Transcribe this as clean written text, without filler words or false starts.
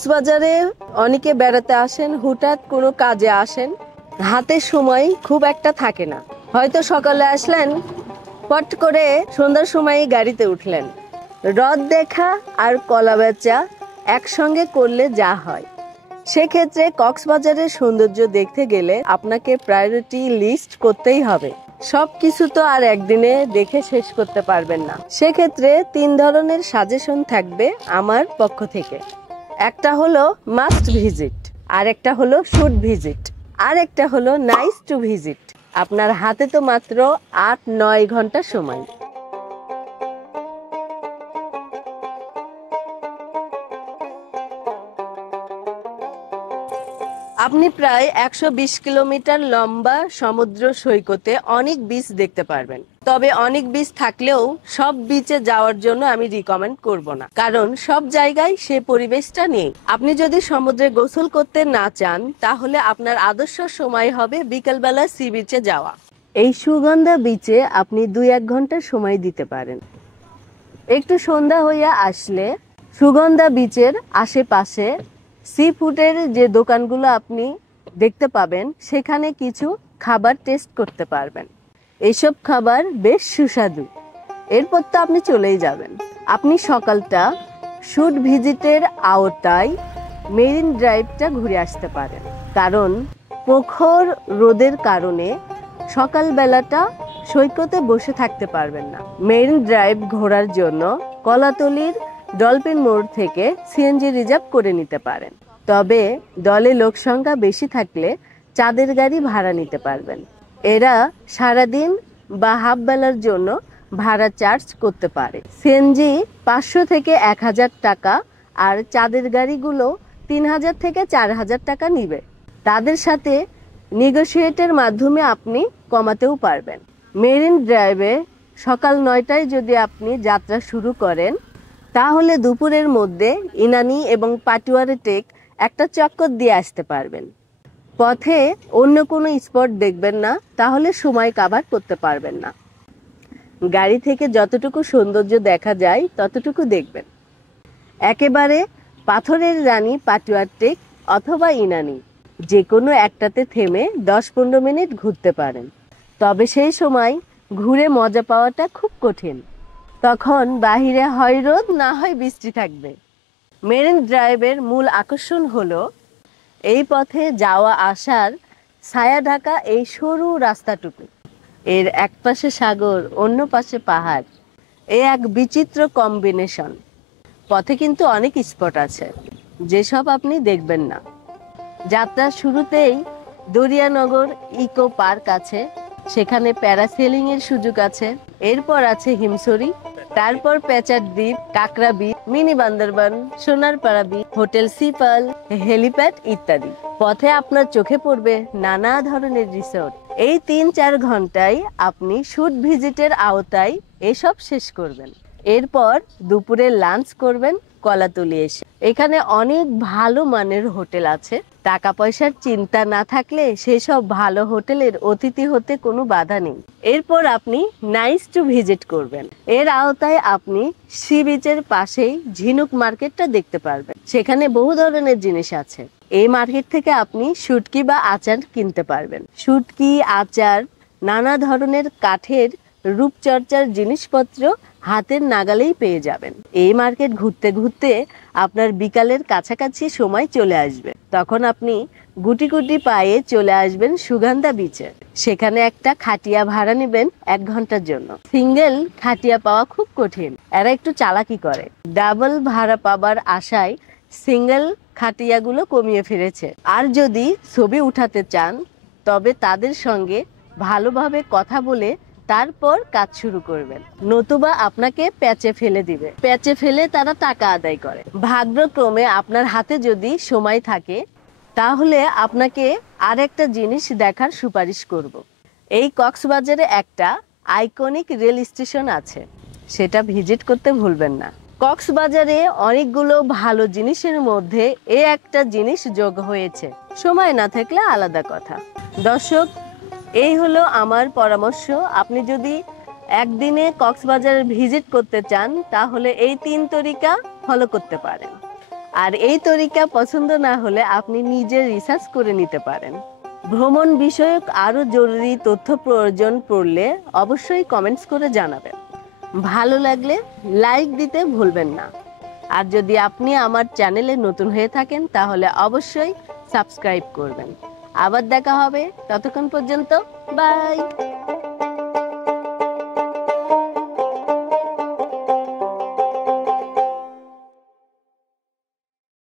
কক্সবাজারে অনেকে বেড়াতে আসেন, হুটহাট কোনো কাজে আসেন, হাতে সময় খুব একটা থাকে না। হয়তো সকালে আসলেন, পট করে সন্ধ্যার সময় গাড়িতে উঠলেন। হ্রদ দেখা আর কলা বেচা একসঙ্গে করলে যা হয়, সেক্ষেত্রে কক্সবাজারের সৌন্দর্য দেখতে গেলে আপনাকে প্রায়োরিটি লিস্ট করতেই হবে। সবকিছু তো আর একদিনে দেখে শেষ করতে পারবেন না। সেক্ষেত্রে 3 ধরনের সাজেশন থাকবে আমার পক্ষ থেকে। একটা হলো মাস্ট ভিজিট, আর একটা হলো শুড ভিজিট, আর একটা হলো নাইস টু ভিজিট। আপনার হাতে তো মাত্র 8-9 ঘন্টা সময়। আপনি প্রায় 120 কিলোমিটার লম্বা সমুদ্র সৈকতে অনেক বিচ দেখতে পারবেন। তবে অনেক বিচ থাকলেও সব বিচে যাওয়ার জন্য আমি রিকমেন্ড করব না, কারণ সব জায়গায় সে পরিবেশটা নেই। আপনি যদি সমুদ্রে গোসল করতে না চান, তাহলে আপনার আদর্শ সময় হবে বিকেলবেলা সি বিচে যাওয়া। এই সুগন্ধা বিচে আপনি 2-1 ঘন্টা সময় দিতে পারেন। একটু সন্ধ্যা হইয়া আসলে সুগন্ধা বিচের আশেপাশে সি ফুডের যে দোকানগুলো আপনি দেখতে পাবেন, সেখানে কিছু খাবার টেস্ট করতে পারবেন। এইসব খাবার বেশ সুস্বাদু। এরপর তো আপনি চলেই যাবেন। আপনি সকালটা শুড ভিজিটের আওতায় মেরিন ড্রাইভটা ঘুরে আসতে পারেন, কারণ প্রখর রোদের কারণে সকালবেলাটা সৈকতে বসে থাকতে পারবেন না। মেরিন ড্রাইভ ঘোরার জন্য কলাতলির ডলফিন মোড় থেকে সিএনজি রিজার্ভ করে নিতে পারেন। তবে দলে লোক সংখ্যা বেশি থাকলে চাঁদের গাড়ি ভাড়া নিতে পারবেন। এরা সারাদিন বা হাফ বেলার জন্য ভাড়া চার্জ করতে পারে। সিএনজি 500 থেকে 1000 টাকা, আর চাঁদের গাড়িগুলো 3000 থেকে 4000 টাকা নিবে। তাদের সাথে নেগোশিয়েটের মাধ্যমে আপনি কমাতেও পারবেন। মেরিন ড্রাইভে সকাল 9টায় যদি আপনি যাত্রা শুরু করেন, তাহলে দুপুরের মধ্যে ইনানি এবং পাটুয়ারে টেক একটা চক্কর দিয়ে আসতে পারবেন। পথে অন্য কোনো স্পট দেখবেন না, তাহলে সময় কভার করতে পারবেন না। গাড়ি থেকে যতটুকু সৌন্দর্য দেখা যায় ততটুকু দেখবেন। একেবারে পাথরের রানী পাটুয়ার টেক অথবা ইনানি, যে কোনো একটাতে থেমে 10-15 মিনিট ঘুরতে পারেন। তবে সেই সময় ঘুরে মজা পাওয়াটা খুব কঠিন। তখন বাহিরে হয় রোদ, না হয় বৃষ্টি থাকবে। মেরিন ড্রাইভের মূল আকর্ষণ হলো এই পথে যাওয়া আসার ছায়া ঢাকা এই সরু রাস্তাটুকু। এর এক পাশে সাগর, অন্য পাশে পাহাড়। এক বিচিত্র কম্বিনেশন। পথে কিন্তু অনেক স্পট আছে, যেসব আপনি দেখবেন না। যাত্রার শুরুতেই দরিয়ানগর ইকো পার্ক আছে, সেখানে প্যারাসেলিং এর সুযোগ আছে। এরপর আছে হিমছড়ি, তারপর Pechar Dwip, Kakra beach, mini Bandarban, Sonarpara beach, hotel Sea Pearl, helipad ইত্যাদি। পথে আপনার চোখে পড়বে নানা ধরনের রিসোর্ট। এই 3-4 ঘন্টায় আপনি শুট ভিজিটের আওতায় এসব শেষ করবেন। এরপর দুপুরে লাঞ্চ করবেন কলাতলি এসে। এখানে অনেক ভালো মানের হোটেল আছে। টাকা পয়সার চিন্তা না থাকলে সেসব ভালো হোটেলের অতিথি হতে কোনো বাধা নেই। এরপর আপনি নাইস টু ভিজিট করবেন। এর আওতায় আপনি সি বিচের পাশেই ঝিনুক মার্কেটটা দেখতে পারবেন। সেখানে বহু ধরনের জিনিস আছে। এই মার্কেট থেকে আপনি শুটকি বা আচার কিনতে পারবেন। শুটকি, আচার, নানা ধরনের কাঠের রূপচর্চার জিনিসপত্র হাতের নাগালেই পেয়ে যাবেন। এই মার্কেট ঘুরতে ঘুরতে আপনার বিকালের কাছাকাছি সময় চলে আসবে। তখন আপনি গুটি গুটি পায়ে চলে আসবেন সুগন্ধা বিচে। সেখানে একটা খাটিয়া ভাড়া নেবেন 1 ঘন্টার জন্য। সিঙ্গেল খাটিয়া পাওয়া খুব কঠিন, এরা একটু চালাকি করে। ডাবল ভাড়া পাবার আশায় সিঙ্গেল খাটিয়াগুলো কমিয়ে ফেলেছে। আর যদি ছবি উঠাতে চান, তবে তাদের সঙ্গে ভালোভাবে কথা বলে তারপর কাজ শুরু করবেন, নতুবা আপনাকে প্যাচে ফেলে দিবে। প্যাচে ফেলে তারা টাকা আদায় করে। ভাগ্যক্রমে আপনার হাতে যদি সময় থাকে, তাহলে আপনাকে আরেকটা জিনিস দেখার সুপারিশ করব। এই কক্সবাজারে একটা আইকনিক রেল স্টেশন আছে, সেটা ভিজিট করতে ভুলবেন না। কক্সবাজারে অনেকগুলো ভালো জিনিসের মধ্যে একটা জিনিস যোগ হয়েছে। সময় না থাকলে আলাদা কথা। দর্শক, এই হলো আমার পরামর্শ। আপনি যদি একদিনে কক্সবাজার ভিজিট করতে চান, তাহলে এই 3 তরিকা ফলো করতে পারেন। আর এই তরিকা পছন্দ না হলে আপনি নিজে রিসার্চ করে নিতে পারেন। ভ্রমণ বিষয়ক আরো জরুরি তথ্য প্রয়োজন পড়লে অবশ্যই কমেন্টস করে জানাবেন। ভালো লাগলে লাইক দিতে ভুলবেন না। আর যদি আপনি আমার চ্যানেলে নতুন হয়ে থাকেন তাহলে অবশ্যই সাবস্ক্রাইব করবেন। আবার দেখা হবে, ততক্ষণ পর্যন্ত বাই।